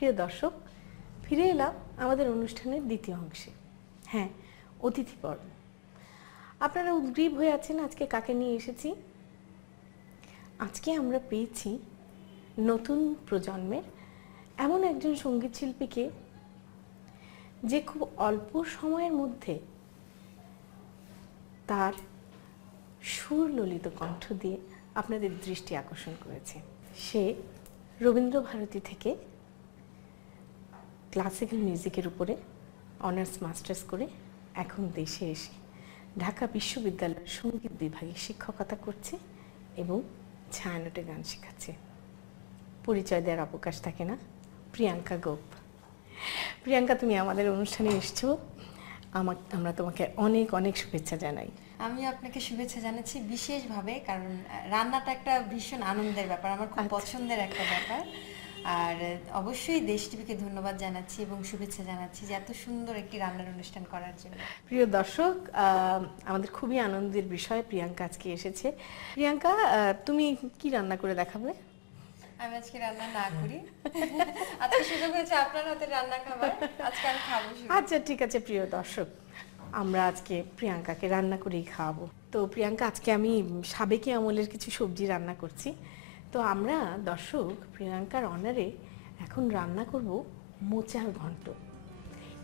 প্রিয় দর্শক, ফিরে এলাম আমাদের অনুষ্ঠানের দ্বিতীয় অংশে। হ্যাঁ, অতিথি পর্ব। আপনারা উদ্গ্রীব হয়ে আছেন আজকে কাকে নিয়ে এসেছি। আজকে আমরা পেয়েছি নতুন প্রজন্মের এমন একজন সঙ্গীত শিল্পীকে, যে খুব অল্প সময়ের মধ্যে তার সুরললিত কণ্ঠ দিয়ে আপনাদের দৃষ্টি আকর্ষণ করেছে। সে রবীন্দ্রভারতী থেকে ক্লাসিক্যাল মিউজিকের উপরে অনার্স মাস্টার্স করে এখন দেশে এসে ঢাকা বিশ্ববিদ্যালয়ের সঙ্গীত বিভাগে শিক্ষকতা করছে এবং ছায়ানটে গান শেখাচ্ছে। পরিচয় দেওয়ার অবকাশ থাকে না, প্রিয়াঙ্কা গোপ। প্রিয়াঙ্কা, তুমি আমাদের অনুষ্ঠানে এসছো, আমরা তোমাকে অনেক অনেক শুভেচ্ছা জানাই। আমি আপনাকে শুভেচ্ছা জানাচ্ছি বিশেষভাবে, কারণ রান্নাটা একটা ভীষণ আনন্দের ব্যাপার, আমার খুব পছন্দের একটা ব্যাপার। আর অবশ্যই দেশ টিভিকে ধন্যবাদ জানাচ্ছি এবং শুভেচ্ছা জানাচ্ছি যে এত সুন্দর একটি রান্নার অনুষ্ঠান করার জন্য। প্রিয় দর্শক, আমাদের খুবই আনন্দের বিষয় প্রিয়াঙ্কা আজকে এসেছে। প্রিয়াঙ্কা, তুমি কি রান্না করে দেখাবে? আমি আজকে রান্না না করি, আজকে সুযোগ হয়েছে আপনার হাতে রান্না খাবার, আজকে আমি খাবো। আচ্ছা, ঠিক আছে। প্রিয় দর্শক, আমরা আজকে প্রিয়াঙ্কাকে রান্না করেই খাওয়াবো। তো প্রিয়াঙ্কা, আজকে আমি সাবেকি আমলের কিছু সবজি রান্না করছি। তো আমরা দর্শক প্রিয়াঙ্কার অনারে এখন রান্না করব মোচার ঘন্ট।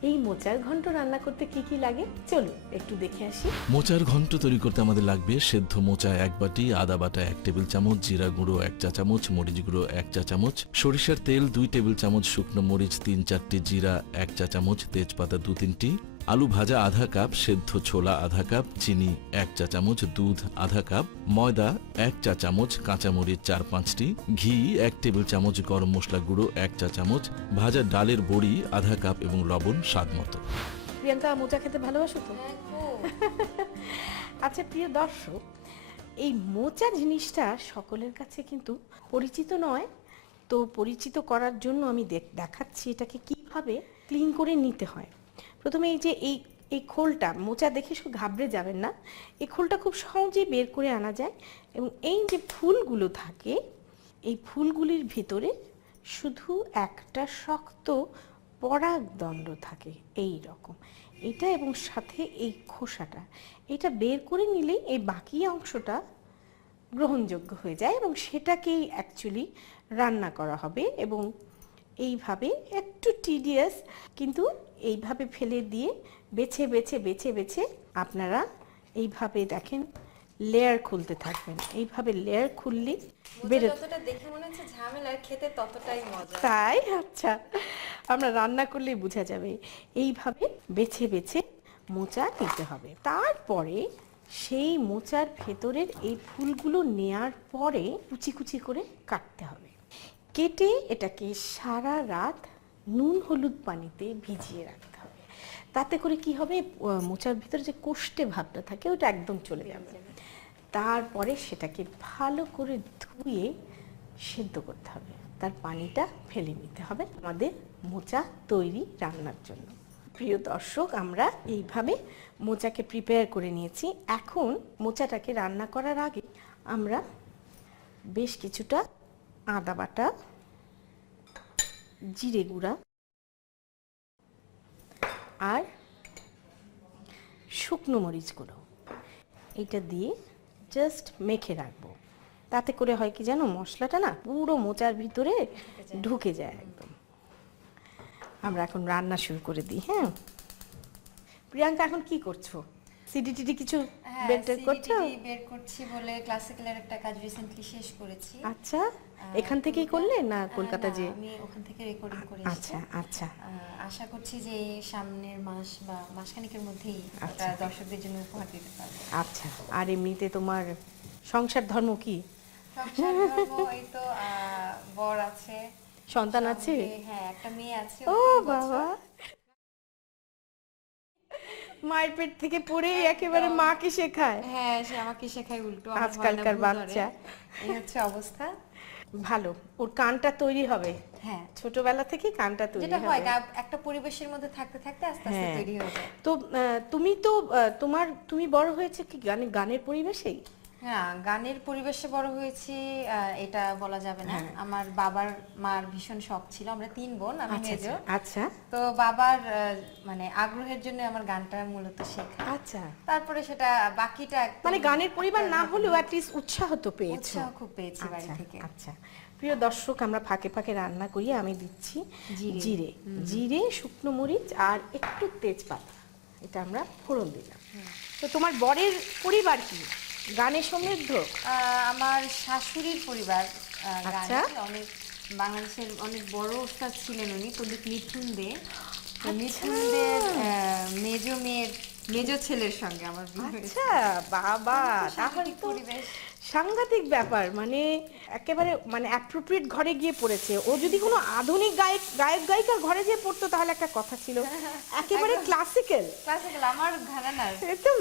এই মোচার ঘন্ট রান্না করতে কি কি লাগে চলো একটু দেখে আসি। মোচার ঘন্ট তৈরি করতে আমাদের লাগবে সেদ্ধ মোচা 1 বাটি, আদা বাটা 1 টেবিল চামচ, জিরা গুঁড়ো 1 চা চামচ, মরিচ গুঁড়ো 1 চা চামচ, সরিষার তেল 2 টেবিল চামচ, শুকনো মরিচ 3-4টি, জিরা 1 চা চামচ, তেজপাতা 2-3টি, আলু ভাজা আধা কাপ, সেদ্ধ ছোলা আধা কাপ, চিনি 1 চা চামচ, দুধ আধা কাপ, ময়দা 1 চা চামচ, কাঁচামরিচ 4-5টি, ঘি 1 টেবিল চামচ, গরম মশলা গুঁড়ো 1 চা চামচ, ভাজা ডালের বড়ি আধা কাপ এবং লবণ স্বাদ মতো। প্রিয়াঙ্কা, মোচা খেতে ভালোবাসো তো? আচ্ছা প্রিয় দর্শক, এই মোচা জিনিসটা সকলের কাছে কিন্তু পরিচিত নয়। তো পরিচিত করার জন্য আমি দেখাচ্ছি এটাকে কিভাবে ক্লিন করে নিতে হয়। প্রথমে এই যে এই খোলটা, মোচা দেখে শুধু ঘাবড়ে যাবেন না, এই খোলটা খুব সহজেই বের করে আনা যায়। এবং এই যে ফুলগুলো থাকে, এই ফুলগুলির ভিতরে শুধু একটা শক্ত পরাগদণ্ড থাকে এই রকম, এটা এবং সাথে এই খোসাটা, এটা বের করে নিলেই এই বাকি অংশটা গ্রহণযোগ্য হয়ে যায় এবং সেটাকেই অ্যাকচুয়ালি রান্না করা হবে। এবং এইভাবে একটু টিডিয়াস, কিন্তু এইভাবে ফেলে দিয়ে বেছে বেছে বেছে বেছে আপনারা এইভাবে দেখেন লেয়ার খুলতে থাকবেন। এইভাবে লেয়ার খুললে যতটা দেখে মনে হচ্ছে ঝামেলা, খেতে ততটাই মজা। তাই? আচ্ছা, আমরা রান্না করলেই বোঝা যাবে। এইভাবে বেছে বেছে মোচা নিতে হবে। তারপরে সেই মোচার ভেতরের এই ফুলগুলো নেয়ার পরে কুচি কুচি করে কাটতে হবে। কেটে এটাকে সারা রাত নুন হলুদ পানিতে ভিজিয়ে রাখতে হবে। তাতে করে কি হবে, মোচার ভিতরে যে কোষ্ঠে ভাবটা থাকে ওটা একদম চলে যাবে। তারপরে সেটাকে ভালো করে ধুয়ে সেদ্ধ করতে হবে, তার পানিটা ফেলে নিতে হবে আমাদের মোচা তৈরি রান্নার জন্য। প্রিয় দর্শক, আমরা এইভাবে মোচাকে প্রিপেয়ার করে নিয়েছি। এখন মোচাটাকে রান্না করার আগে আমরা বেশ কিছুটা আদা বাটা, জিরে গুঁড়া আর শুকনো মরিচ গুঁড়ো এটা দিয়ে জাস্ট মেখে রাখবো। তাতে করে হয় কি জানো, মশলাটা না পুরো মোচার ভিতরে ঢুকে যায় একদম। আমরা এখন রান্না শুরু করে দিই। হ্যাঁ প্রিয়াঙ্কা, এখন কি করছো? সিডি কিছু বের করছো? বের করছি বলে ক্লাসিক্যালের একটা কাজ রিসেন্টলি শেষ করেছি। আচ্ছা, এখান থেকেই করলে না কলকাতা যে? আমি ওখান থেকে রেকর্ডিং করে আচ্ছা আচ্ছা, আশা করছি যে সামনের মাস বা মাসখানেকের মধ্যেই এটা দর্শকদের জন্য উপহার দিতে পারবো। আচ্ছা, আর এমনিতে তোমার সংসার ধর্ম কি? সংসার ধর্ম, এই তো বর আছে, সন্তান আছে? হ্যাঁ, একটা মেয়ে আছে। ও বাবা, মায়ের পেট থেকে পড়েই একেবারে মাকে শেখায়। হ্যাঁ, সে আমাকে শেখায় উল্টো। আজকালকার বাচ্চা এই হচ্ছে অবস্থা। ভালো, ওর কানটা তৈরি হবে। হ্যাঁ, ছোটবেলা থেকে কানটা তৈরি যেটা হবে। হয় একটা পরিবেশের মধ্যে থাকতে থাকতে আস্তে আস্তে তৈরি হয়ে যায়। তো তুমি তো তুমি বড় হয়েছে কি গানের পরিবেশেই? হ্যাঁ, গানের পরিবেশে বড় হয়েছি এটা বলা যাবে না। হ্যাঁ। আমার বাবার মার ভীষণ শখ ছিল, আমরা 3 বোন, আমি আচ্ছা মেজো। আচ্ছা তো বাবার মানে আগ্রহের জন্য আমার গানটা মূলত শেখা। আচ্ছা, তারপরে সেটা বাকিটা একদম মানে গানের পরিবার না একটা হলেও অ্যাটলিস্ট উৎসাহ তো পেয়েছো। উৎসাহ খুব পেয়েছি বাড়ি আচ্ছা, থেকে। আচ্ছা। প্রিয় দর্শক, আমরা ফাঁকে ফাঁকে রান্না করি, আমি দিচ্ছি জিরে। জিরে, জিরে, শুকনো মরিচ আর একটু তেজপাতা, এটা আমরা ফোড়ন দিলাম। তো তোমার বরের পরিবার কি গানে সমৃদ্ধ? আমার শাশুড়ির পরিবার আচ্ছা। গানে অনেক, বাংলাদেশের অনেক বড় ওস্তাদ ছিলেন উনি, পণ্ডিত মিঠুন দে। তো মিঠুন দের মেজো মেয়ের মেজো ছেলের সঙ্গে আমার বিয়ে হয়েছে। আচ্ছা, বাবা, তাহলে সাংঘাতিক তো পরিবেশ। সাংঘাতিক ব্যাপার, মানে একেবারে মানে অ্যাপ্রোপ্রিয়েট ঘরে গিয়ে পড়েছে। ও যদি কোনো আধুনিক গায়িকার ঘরে গিয়ে পড়তো তাহলে একটা কথা ছিল, একেবারে ক্লাসিক্যাল, ক্লাসিক্যাল আমার ঘরানার। একদম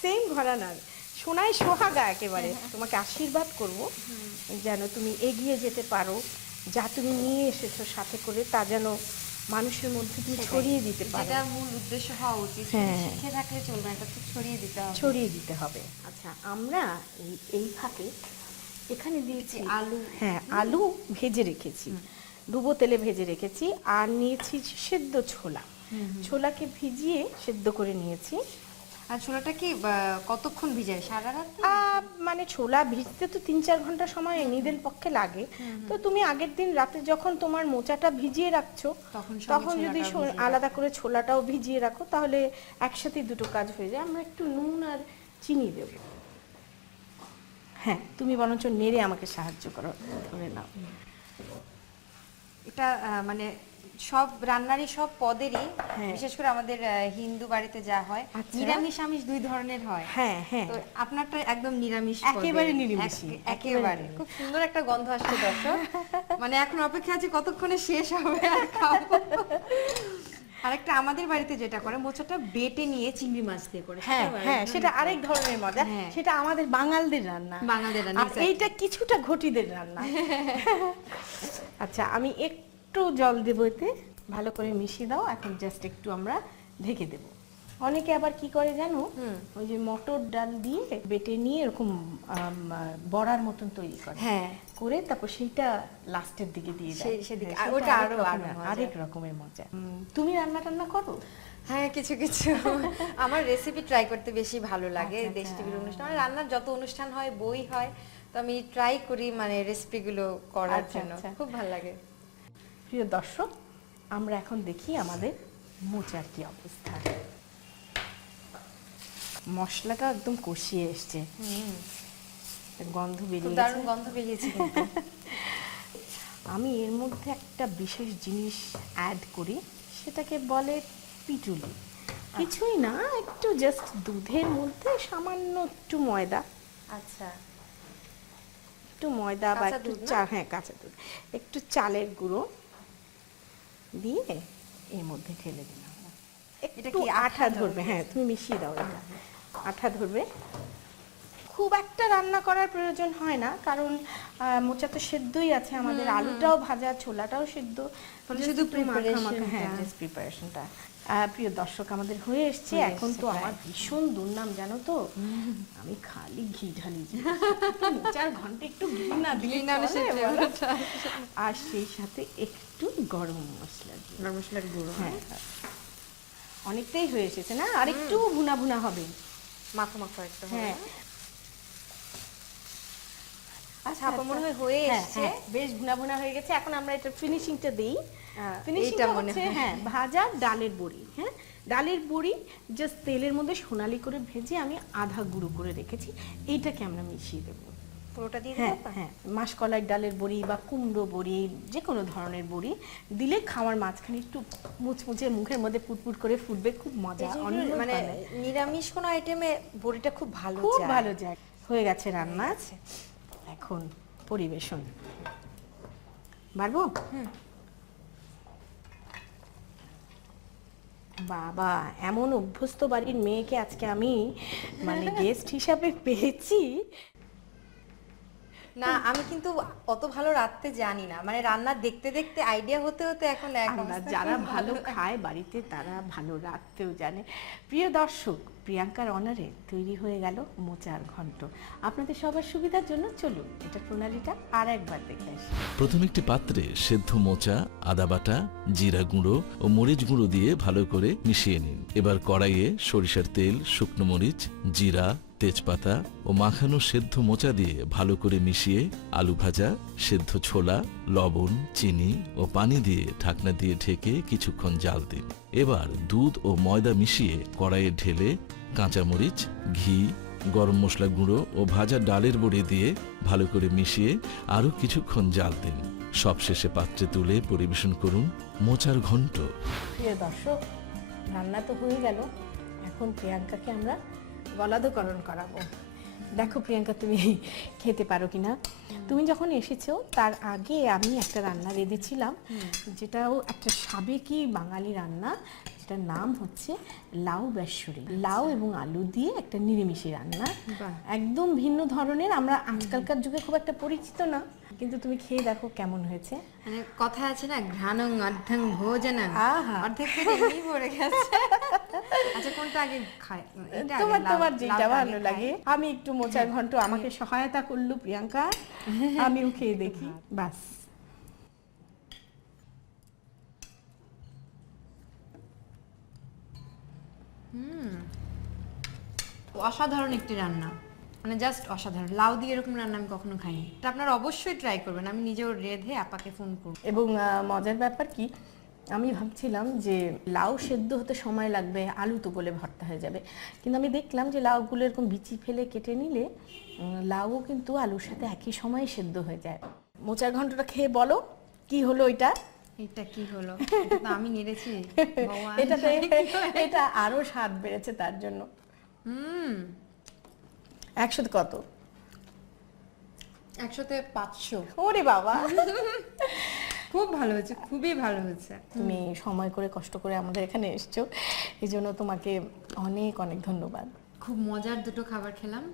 সেম ঘরানার, সোনায় সোহাগা একেবারে। তোমাকে আশীর্বাদ করব যেন তুমি এগিয়ে যেতে পারো, যা তুমি নিয়ে এসেছো সাথে করে তা যেন মানুষের মধ্যে তুমি ছড়িয়ে দিতে পারো। যেটা মূল উদ্দেশ্য হওয়া উচিত, হ্যাঁ। শিখে থাকলে চলবে না, এটা তো ছড়িয়ে দিতে হবে। ছড়িয়ে দিতে হবে। আচ্ছা, আমরা এই ফাঁকে এখানে দিয়েছি আলু। হ্যাঁ, আলু ভেজে রেখেছি, ডুবো তেলে ভেজে রেখেছি। আর নিয়েছি সেদ্ধ ছোলা, ছোলাকে ভিজিয়ে সেদ্ধ করে নিয়েছি। আর ছোলাটা কি কতক্ষণ ভিজায়, সারা রাত? মানে ছোলা ভিজতে তো 3-4 ঘন্টা সময় এমনিদের পক্ষে লাগে। তো তুমি আগের দিন রাতে যখন তোমার মোচাটা ভিজিয়ে রাখছো, তখন যদি আলাদা করে ছোলাটাও ভিজিয়ে রাখো তাহলে একসাথে দুটো কাজ হয়ে যায়। আমরা একটু নুন আর চিনি দেব। হ্যাঁ, তুমি বরঞ্চ নেড়ে আমাকে সাহায্য করো, ধরে নাও। এটা মানে সব রান্নারই সব পদেরই, হ্যাঁ। বিশেষ করে আমাদের হিন্দু বাড়িতে যা হয়, আচ্ছা। নিরামিষ আমিষ দুই ধরনের হয়। হ্যাঁ হ্যাঁ, তো আপনারটা একদম নিরামিষ একেবারে পদের। নিরামিষই, একেবারে খুব সুন্দর একটা গন্ধ আসছে দর্শক। মানে এখন অপেক্ষা আছে কতক্ষণে শেষ হবে আর খাবো। আরেকটা আমাদের বাড়িতে যেটা করে, মোচাটা বেটে নিয়ে চিংড়ি মাছ দিয়ে করে। হ্যাঁ হ্যাঁ, সেটা আরেক ধরনের মজা। হ্যাঁ। সেটা আমাদের বাঙালদের রান্না, বাঙালিদের রান্না, আর exactly। এইটা কিছুটা ঘটিদের রান্না। আচ্ছা, আমি একটু জল দেবো এতে, ভালো করে মিশিয়ে দাও। এখন জাস্ট একটু আমরা ঢেকে দেব। অনেকে আবার কি করে জানো, ওই যে মটর ডাল দিয়ে বেটে নিয়ে এরকম বড়ার মতন তৈরি করে, হ্যাঁ, করে তারপর সেইটা লাস্টের দিকে দিয়ে দেয়। সেদিকে হ্যাঁ, ওটা সেটা আরো আরেক রকমের মজা। তুমি রান্না টান্না করো? হ্যাঁ, কিছু কিছু আমার রেসিপি ট্রাই করতে বেশি ভালো লাগে। আচ্ছা, দেশ আচ্ছা। টিভির অনুষ্ঠান, আমার রান্নার যত অনুষ্ঠান হয়, বই হয়, তো আমি ট্রাই করি মানে রেসিপিগুলো করার আচ্ছা, জন্য। আচ্ছা। খুব ভালো লাগে। প্রিয় দর্শক, আমরা এখন দেখি আমাদের মোচার কি অবস্থা। মশলাটা একদম কষিয়ে এসছে, গন্ধ খুব বেরিয়ে দারুণ গেছে। গন্ধ বেরিয়েছে কিন্তু। আমি এর মধ্যে একটা বিশেষ জিনিস অ্যাড করি, সেটাকে বলে পিটুলি। কিছুই না, একটু জাস্ট দুধের মধ্যে সামান্য একটু ময়দা, আচ্ছা, একটু ময়দা বা কাঁচা একটু দুধ না? চা, হ্যাঁ কাঁচা দুধ, একটু চালের গুঁড়ো দিয়ে এর মধ্যে ঢেলে দিলাম। এটা একটু কি আঠা ধরবে, হ্যাঁ তুমি মিশিয়ে দাও, এটা আঠা ধরবে। খুব একটা রান্না করার প্রয়োজন হয় না, কারণ মোচা তো সেদ্ধই আছে আমাদের, আলুটাও ভাজা, ছোলাটাও সেদ্ধ, তাহলে just শুধু একটু মাখা, হ্যাঁ preparation-টা। জাস্ট প্রিপারেশনটা। প্রিয় দর্শক, আমাদের হয়ে এসছে। হয়ে এখন এসছে তো প্রায়। আমার ভীষণ দুর্নাম জানো তো, আমি খালি ঘি ঢালি। 4 ঘন্টা একটু ঘি না দিলে ঘি না হলে চলে, সেটা বলো? ওঠা। আর সেই সাথে একটু গরম মশলা দিই। গরম মশলার গুঁড়ো, হ্যাঁ, অনেকটাই হয়ে এসেছে না, আর একটু ভুনা ভুনা হবে। মাখো মাখো একটা হবে। হ্যাঁ, আচ্ছা, আপা মনে হয় হয়ে হ্যাঁ, এসছে। হ্যাঁ, বেশ ভুনা ভুনা হয়ে গেছে। এখন আমরা এটা ফিনিশিংটা দেই। এইটা ফিনিশিংটা মনে হচ্ছে হয়। হ্যাঁ, ভাজা ডালের বড়ি। হ্যাঁ, ডালের বড়ি জাস্ট তেলের মধ্যে সোনালি করে ভেজে আমি আধা গুঁড়ো করে রেখেছি, এইটাকে আমরা মিশিয়ে দেবো। পুরোটা দিয়ে হ্যাঁ দেবো? হ্যাঁ, মাসকলাই ডালের বড়ি বা কুমড়ো বড়ি, যে কোনো ধরনের বড়ি দিলে খাওয়ার মাঝখানে একটু মুচমুচে মুখের মধ্যে পুটপুট করে ফুটবে, খুব মজা। এই যে অনেক মানে ভালো। নিরামিষ কোনো আইটেমে বড়িটা খুব ভালো খুব যায়। ভালো যায়। হয়ে গেছে রান্না, এখন পরিবেশন। পারবো? বাবা, এমন অভ্যস্ত বাড়ির মেয়েকে আজকে আমি মানে গেস্ট হিসাবে পেয়েছি। না আমি কিন্তু অত ভালো রাঁধতে জানি না, মানে রান্না দেখতে দেখতে আইডিয়া হতে হতে এখন এক আমরা অবস্থা। যারা ভালো খায় বাড়িতে তারা ভালো রাখতেও জানে। প্রিয় দর্শক, প্রিয়াঙ্কার অনারে তৈরি হয়ে গেল মোচার ঘন্ট। আপনাদের সবার সুবিধার জন্য চলুন এটা প্রণালীটা আর একবার দেখে আসি। প্রথম একটি পাত্রে সেদ্ধ মোচা, আদা বাটা, জিরা গুঁড়ো ও মরিচ গুঁড়ো দিয়ে ভালো করে মিশিয়ে নিন। এবার কড়াইয়ে সরিষার তেল, শুকনো মরিচ, জিরা, তেজপাতা ও মাখানো সেদ্ধ মোচা দিয়ে ভালো করে মিশিয়ে আলু ভাজা, সেদ্ধ ছোলা, লবণ, চিনি ও পানি দিয়ে ঢাকনা দিয়ে ঢেকে কিছুক্ষণ জাল দিন। এবার দুধ ও ময়দা মিশিয়ে কড়াইয়ে ঢেলে কাঁচামরিচ, ঘি, গরম মশলা গুঁড়ো ও ভাজা ডালের বড়ি দিয়ে ভালো করে মিশিয়ে আরও কিছুক্ষণ জাল দিন। সবশেষে পাত্রে তুলে পরিবেশন করুন মোচার ঘন্ট। প্রিয় দর্শক, রান্না তো হয়ে গেল, এখন প্রিয়াঙ্কাকে আমরা গলাধকরণ করাবো। দেখো প্রিয়াঙ্কা, তুমি খেতে পারো কিনা। তুমি যখন এসেছো তার আগে আমি একটা রান্না রেঁধেছিলাম, যেটাও একটা সাবেকি বাঙালি রান্না, যেটার নাম হচ্ছে লাউ বেসুরি। লাউ এবং আলু দিয়ে একটা নিরামিষি রান্না, বাহ। একদম ভিন্ন ধরনের। আমরা আজকালকার যুগে খুব একটা পরিচিত না, কিন্তু তুমি খেয়ে দেখো কেমন হয়েছে। মানে কথা আছে না, ঘ্রাণং অর্ধং ভোজনং, আহা। অর্ধেক পেটে এমনি ভরে গেছে। আচ্ছা কোনটা আগে খায়? এটা আগে, তোমার লাউ- তোমার যেটা লাউটা আগে ভালো খাই। লাগে। আমি একটু মোচার ঘন্ট, আমাকে সহায়তা করলো প্রিয়াঙ্কা, আমিও খেয়ে দেখি। বাস, অসাধারণ একটি রান্না, মানে জাস্ট অসাধারণ। লাউ দিয়ে এরকম রান্না আমি কখনো খাইনি। এটা আপনারা অবশ্যই ট্রাই করবেন, আমি নিজেও রেঁধে আপাকে ফোন করব। এবং মজার ব্যাপার কি, আমি ভাবছিলাম যে লাউ সেদ্ধ হতে সময় লাগবে, আলু তো গলে ভর্তা হয়ে যাবে, কিন্তু আমি দেখলাম যে লাউগুলো এরকম বিচি ফেলে কেটে নিলে লাউও কিন্তু আলুর সাথে একই সময়ে সেদ্ধ হয়ে যায়। মোচার ঘন্টটা খেয়ে বলো কি হলো এটা। এটা কি হলো? এটা তো আমি নেড়েছি ভগবান। এটাতে এটা আরো স্বাদ বেড়েছে তার জন্য। 100 কত? 100-তে 500। ওরে বাবা, খুব ভালো হয়েছে, খুবই ভালো হয়েছে। তুমি সময় করে কষ্ট করে আমাদের এখানে এসছো, এই জন্য তোমাকে অনেক অনেক ধন্যবাদ। খুব মজার দুটো খাবার খেলাম।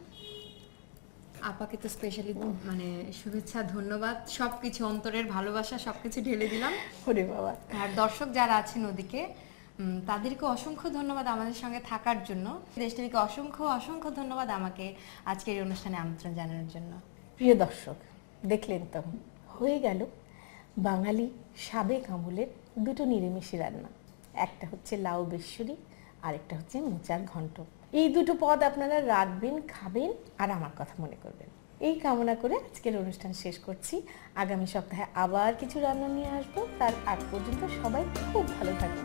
আপাকে তো স্পেশালি মানে শুভেচ্ছা, ধন্যবাদ, সবকিছু অন্তরের ভালোবাসা সবকিছু ঢেলে দিলাম। ওরে বাবা, আর দর্শক যারা আছেন ওদিকে, তাদেরকে অসংখ্য ধন্যবাদ আমাদের সঙ্গে থাকার জন্য। দেশ টিভিকে অসংখ্য অসংখ্য ধন্যবাদ আমাকে আজকের এই অনুষ্ঠানে আমন্ত্রণ জানানোর জন্য। প্রিয় দর্শক, দেখলেন তো হয়ে গেল বাঙালি সাবেক আমলের দুটো নিরামিষি রান্না। একটা হচ্ছে লাউ বেসুরি, আরেকটা হচ্ছে মোচার ঘন্ট। এই দুটো পদ আপনারা রাঁধবেন, খাবেন আর আমার কথা মনে করবেন, এই কামনা করে আজকের অনুষ্ঠান শেষ করছি। আগামী সপ্তাহে আবার কিছু রান্না নিয়ে আসবো। তার আগ পর্যন্ত সবাই খুব ভালো থাকবেন।